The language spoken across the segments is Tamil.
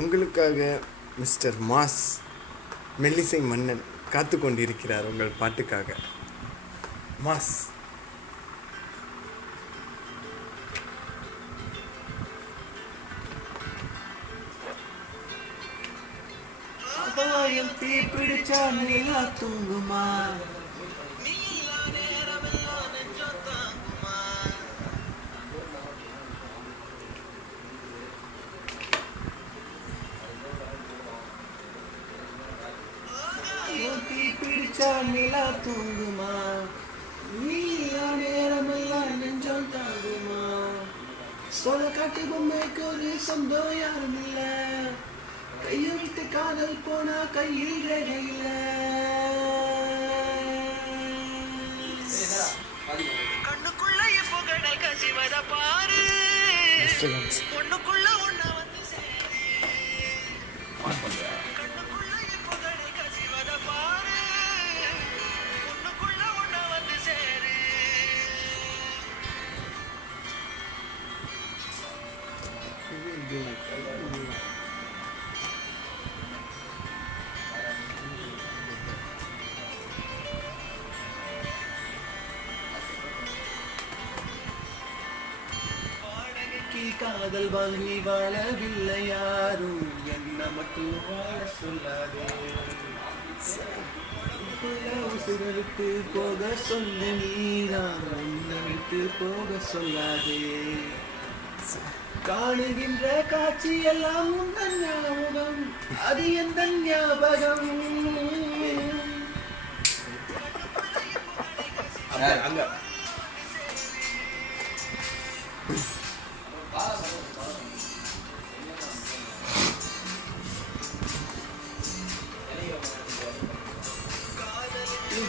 உங்களுக்காக மிஸ்டர் மாஸ் மெல்லிசை மன்னன் காத்து கொண்டிருக்கிறார் உங்கள் பாட்டுக்காக. மாஸ் அபாயம் தீ பிடிச்சா நிலா தூங்குமா, தீ பிடிச்சா நிலா தூங்குமா, நீலா நேரமெல்லாம் நெஞ்சம் தாங்குமா, சொல்ல காட்டு பொம்மைக்கு ஒரு சொந்தம் யாரும் இல்ல, கையை விட்டு காதல் போனா கையில் ரகையில, கண்ணுக்குள்ள இப்போ கடல் கசிவத பாரு, ஒண்ணுக்குள்ள ஒண்ணு வந்து சேரு, கண்ணுக்குள்ள இப்போ கடல் கசிவத பாரு, ஒண்ணுக்குள்ள ஒண்ணு வந்து சேரு. காதல் வாங்கி வாழவில்லை யாரும், என்ன மட்டும் வாழ சொல்லாதே, உசுரவிட்டு போக சொல்லு நீதான், உன்னை விட்டு போக சொல்லாதே, காணுகின்ற காட்சி எல்லாம் உந்தன் ஞாபகம், அது எந்த ஞாபகம், அங்க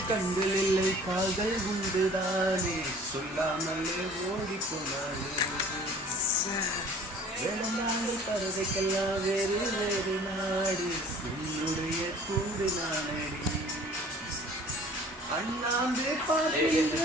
கண்கள் இல்லை கால்கள் உண்டுதானே, சொல்லாமலே ஓடி போனாலே, வேணாண்டு பறவைக்கெல்லாம் வேறு வேறு நாடு, என்னுடைய கூடு நானடி, அண்ணாந்து பார்க்கின்ற